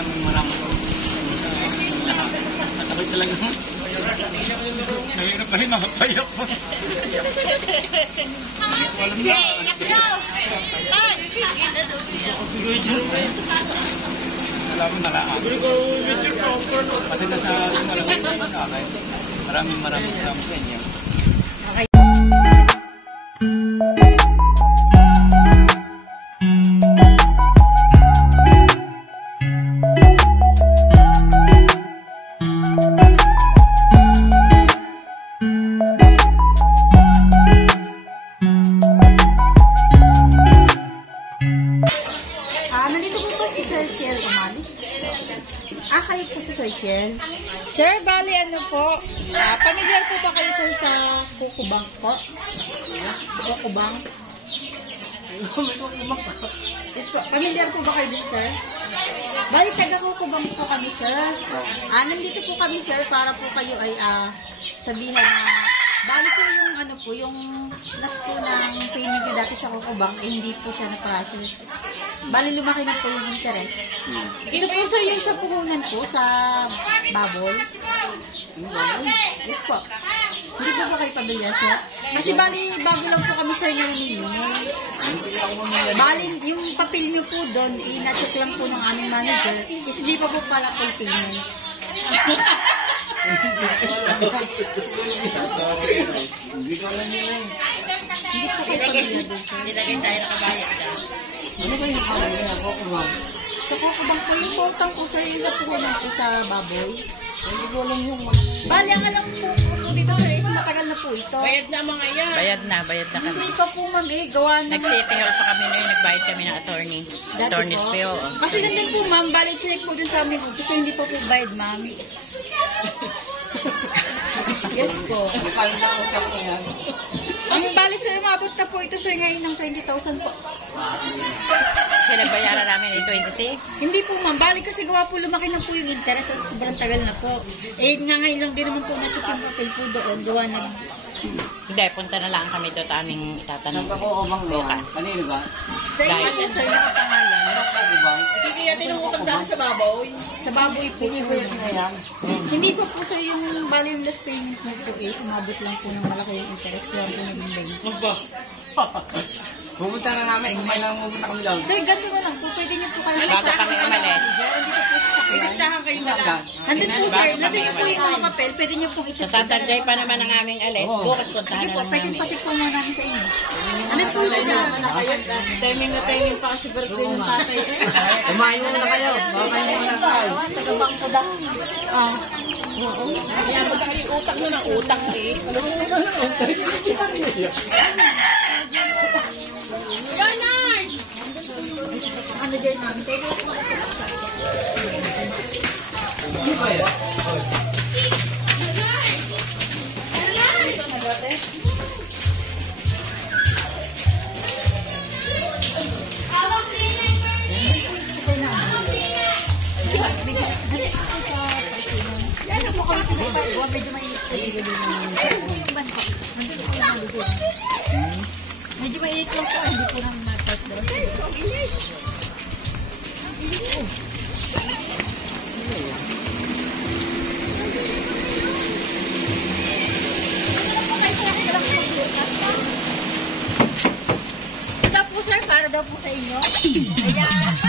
maraming lahat. At ako'y talaga, mahirap pa rin makapayak po. Walang na. Salamat na lang. Pati na sa akin. Maraming salamat sa inyo. Kayo po si Sir Kiel. Sir, bali ano po, pamilyar po ba kayo sir sa Kukubang po? Kukubang? Yes po, pamilyar po ba kayo din sir? Bali, taga Kukubang po kami sir. Nandito po kami sir para po kayo ay sabihin na bali sir yung ano po, yung nas po ng payment nyo dati sa Kukubang, hindi po siya na-process. Bali, lumaki na po yung interest. Ito po sir yung sa puhunan po sa baboy. Yes po. Hindi po ba kayo pabili sir? Kasi bali, bago lang po kami sir ngayon. Bali, yung papel nyo po doon, na-check lang po ng aming manager. Kasi hindi pa po pala po payment. Hindi ko alam yun. Hindi po kayo pabili doon sir. Hindi na kayo tayo nakabayad ka. Ano ba yung alam niya? Kukubang? Sa Kukubang po, yung portang po sir, yung sa puhunan po sa baboy. Hindi ko alam yung Bali, ang alam po dito sir is matagal na po ito. Bayad na mga yan. Bayad na kami. Hindi pa po ma'am gawa na. Nag-city hall pa kami noon, nagbayad kami ng attorney. Attorney's fee, oo. Kasi nandun po ma'am, bali chinek po dun sa amin kasi hindi pa po bayad ma'am. Yes po. Ang bali sir, umabot na po ito sir ngayon ng 20,000 po. Pinabayaran namin ay 26. Hindi po ma'am, bali kasi gawa po lumaki na po yung interest sa sobrang tagal na po. Eh nga ngayon lang din naman po na-check yung papel po doon, gawa na. Hindi, punta na lang kami doon aming itatanong. Saan ka Kukubang bukas? Kanino ba? Sa inyo po sir, nakapangalan. Kukubang? Hindi kaya tinungutang dahil sa babaw. Sa baboy po. Pinibayad na yan. Hindi po po sir yung bali yung last payment mo po eh, sumabot lang po ng malaki yung interest kaya po naging bank. Magba? Pumunta na namin. Kumain lang pumunta kami lang. Sir, ganito na lang po, pwede niyo po kayo Bago kami umalis. Nandito po sa sakyan. Ibistahan kayo na lang. Nandun po sir, nandun po yung mga papel, pwede niyo pong Sa i-check. Saturday pa naman ang aming alis. Bukas puntahan Sige na po, lang pwede namin. pa-check po muna namin sa inyo. Nandun po sir. Timing na timing pa kasi birthday ng tatay. Kumain muna kayo. Kumain muna kayo. Taga-bang po daw. Oo. Kaya magkakali utang mo ng utang eh. Ganard! Ano dyan namin? Pwede po. Hindi ba yan? Medyo mainit lang po, hindi po naman na-type doon. Ito po sir, para daw po sa inyo. Ayan.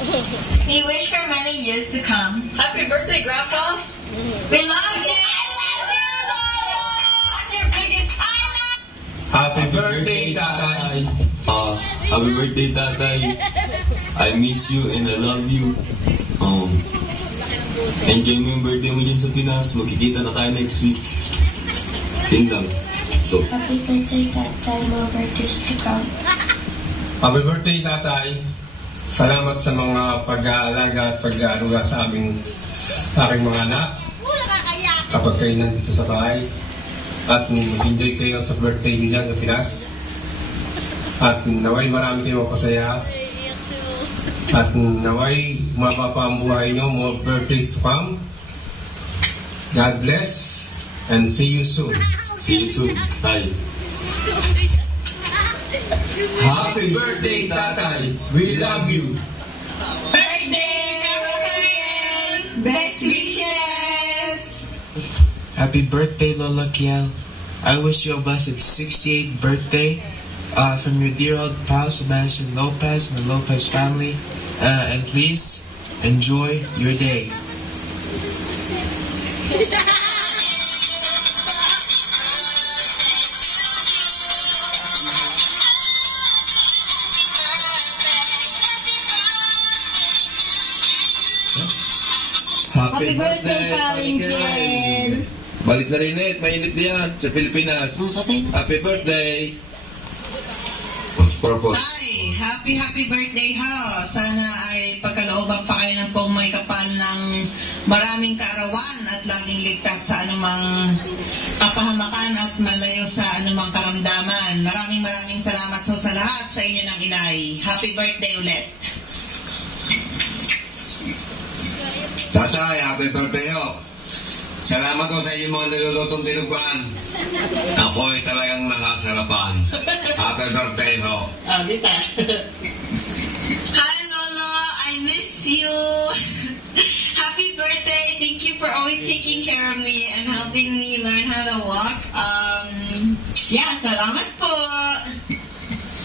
We wish for many years to come. Happy birthday, Grandpa. We love you. I love you, Lola. I'm your biggest Happy birthday, Tatay. Happy birthday, Tatay. I miss you and I love you. Enjoy mo yung birthday mo dyan sa Pinas. Magkikita na tayo next week. Yun lang. So. Happy birthday, Tatay. More birthdays to come. Happy birthday, Tatay. Salamat sa mga pag-aalaga at pag-aaruga sa aking mga anak. Kapag kayo nandito sa bahay. At mag-enjoy kayo sa birthday niyo dyan sa Pinas. At naway marami kayo mapasaya. At naway mapapa ang buhay nyo, more birthdays to come. God bless and see you soon. See you soon, Tay. Happy birthday, Tatay. We love you. Best wishes! Happy birthday, Lola Kiel. I wish you a blessed 68th birthday from your dear old pal, Sebastian Lopez and the Lopez family. And please enjoy your day. Happy birthday, Paringkin! Balik na rin mainit diyan sa Pilipinas. Happy birthday. Purpose. Hi! Happy birthday ho! Sana ay pagkalooban pa kayo ng pong may kapal ng maraming kaarawan at laging ligtas sa anumang kapahamakan at malayo sa anumang karamdaman. Maraming salamat ho sa lahat sa inyo ng inay. Happy birthday ulit! Tatay, happy birthday ho! Salamat ho sa inyong mga nilulutong dinuguan. Ako'y talagang nakasarapan. Happy birthday ho! Dita. Hi, Lola. I miss you. Happy birthday. Thank you for always taking care of me and helping me learn how to walk. Salamat po.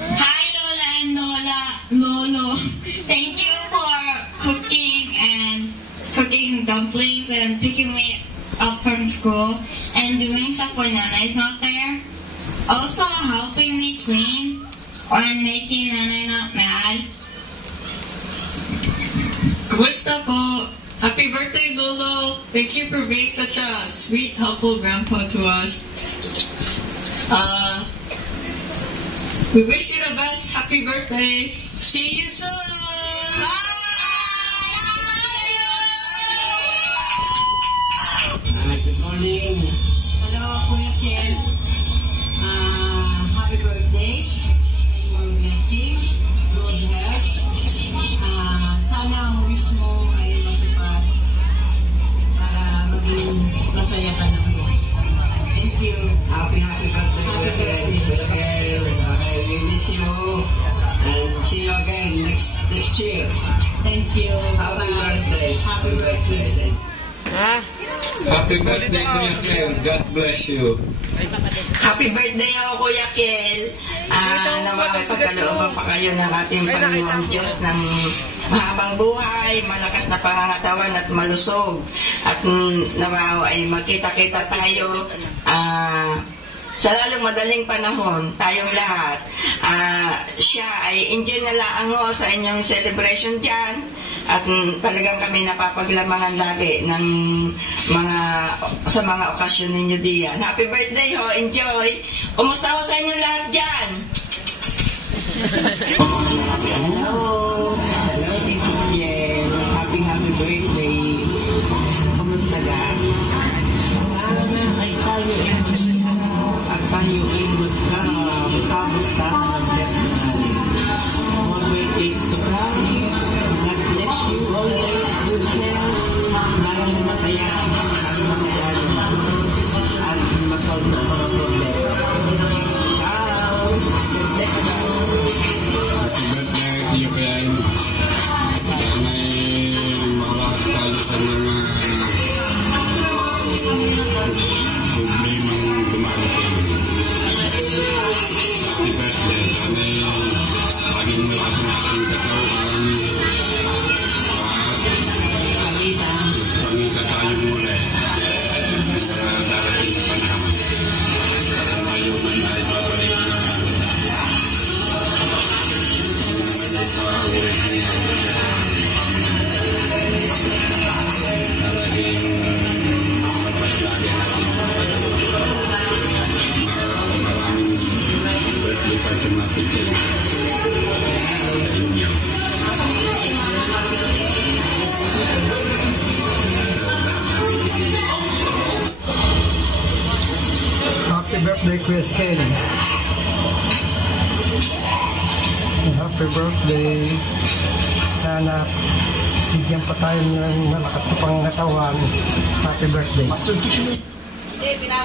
Hi, Lola and Lolo. Thank you for cooking dumplings and picking me up from school and doing stuff when Nanay's not there. Also helping me clean and making Nanay not mad. Kumusta po? Happy birthday, Lolo. Thank you for being such a sweet, helpful grandpa to us. We wish you the best. Happy birthday. See you soon! Good morning. Hello, Kuya Ken. Happy birthday. More blessing. Good health. Sana ang wish mo ay matupad para maging masaya ka na. Thank you. Happy birthday, Kuya Ken. Kuya Ken, we miss you. And see you again next year. Thank you. Happy birthday. Happy birthday. Happy birthday, Kuya Kel. God bless you. Happy birthday ako, Kuya Kel. Naway pagkalooban pa kayo ng ating Panginoong Diyos ng mahabang buhay, malakas na pangangatawan at malusog. At naway ay magkita-kita tayo sa lalong madaling panahon, tayong lahat. Siya ay enjoy na lang sa inyong celebration dyan. At talagang kami napapaglamangan lagi ng sa mga okasyon ninyo diyan. Happy birthday ho, enjoy! Kumusta ho sa inyo lahat dyan? Hello, Tito Kiel. Happy birthday. Kumusta ka? Sana ay tayo ay masaya at tayo ay magkamusta na mag-bless sa natin. More birthdays to come. God bless you always. Good health. Laging masaya. At masolve na mga problema. Ciao! God bless you. Happy birthday to you, Kuya Kuya Skelly. Happy birthday. Sana bigyan pa tayo ng malakas na pangatawan. Happy birthday.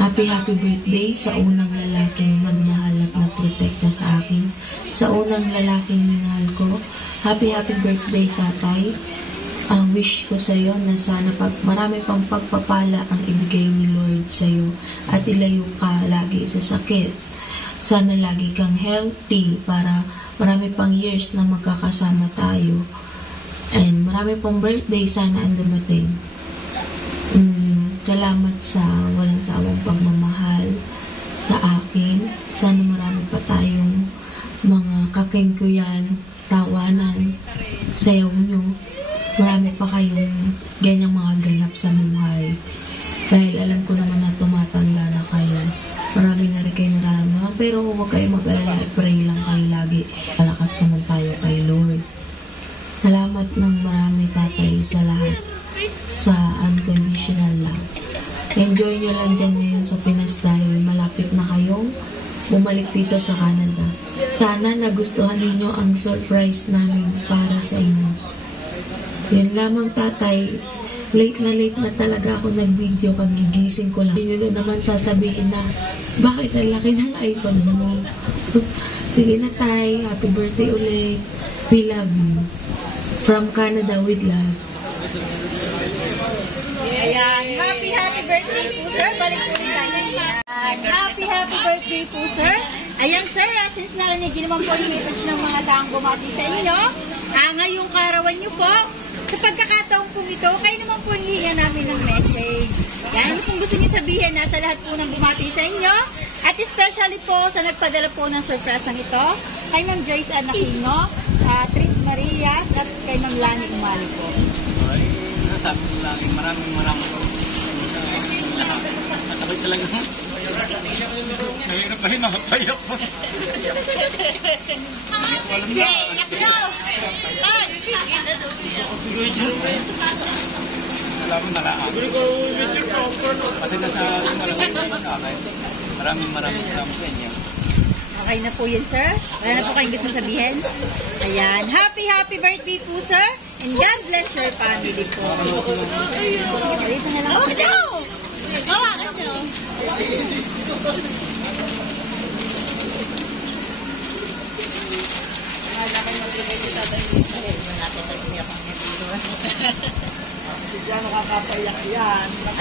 Happy birthday sa unang lalaking nagmahal at nagprotekta sa akin. Sa unang lalaking minahal ko. Happy birthday, tatay. Ang wish ko sa iyo na sana marami pang pagpapala ang ibigay ni Lord sa iyo at ilayo ka lagi sa sakit. Sana lagi kang healthy para marami pang years na magkakasama tayo. And marami pang birthday sana ang dumating. Salamat sa walang sawang pagmamahal sa akin. Sana marami pa tayong mga kakengkuyan, tawanan, sayaw nyo. Marami pa kayong ganyang mga ganap sa buhay. Dahil alam ko naman na tumatanda na kayo. Marami na rin kayo nararamdaman. Pero huwag kayo mag-alala. Pray lang kayo lagi. Malakas naman tayo kay Lord. Salamat ng marami, tatay, sa lahat. Sa unconditional love. Enjoy nyo lang dyan ngayon sa Pinas dahil malapit na kayong bumalik dito sa Canada. Sana nagustuhan ninyo ang surprise namin para sa inyo. Yun lamang, tatay. Late na talaga ako nag-video, kagigising ko lang. Hindi nyo naman sasabihin na, bakit ang laki ng iPhone mo? Sige na, tay. Happy birthday ulit. We love you. From Canada with love. Ayan, happy birthday po, sir. Balik po rin tayo. Happy birthday po, sir. Ayan, sir, since narinig naman po yung message ng mga taong bumati sa inyo, ngayong karawan nyo po, sa pagkakataon po ito, kayo naman po hihinga namin ng message. Yan, kung gusto niyo sabihin, nasa lahat po ng bumati sa inyo, at especially po sa nagpadala po ng surprise ito, kay Ma'am Joyce Anakino, Tris Marias, at kay Ma'am Lani Umali po. Sabi ko lang, maraming lahat. At ako'y talaga, mahirap pa rin makapayak po. Salamat na lang. Pati na sa akin. Maraming salamat sa inyo. Okay na po yun, sir. Wala na po kayong gusto sabihin. Ayan. Happy birthday po, sir. And God bless your family po. Dito na lang po. Hawakan nyo.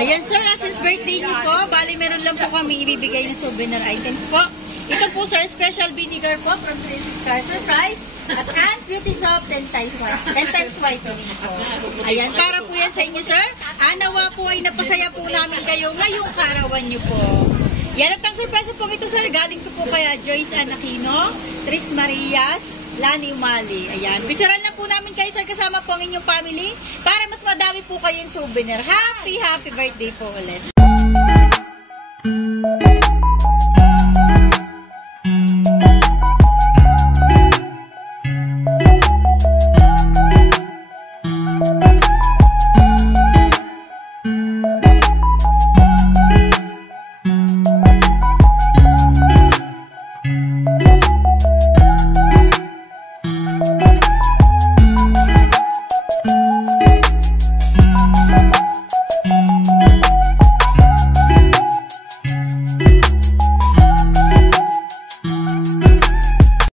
Ayan, sir, since birthday niyo po, bali meron lang po kami ibibigay na souvenir items po. Ito po, sir, special vinegar po from Princess Car Surprise at Anne's Beauty Soap 10 times whitening po. Ayan, para po yan sa inyo, sir. Nawa po ay napasaya po namin kayo ngayong karawan niyo po. Yan at ang surprise po ito, sir, galing ko po kaya Joyce Anakino, Tris Marias, Lani Umali. Ayan. Picturean lang po namin kayo, sir, kasama po ang inyong family para mas madami po kayong souvenir. Happy birthday po ulit.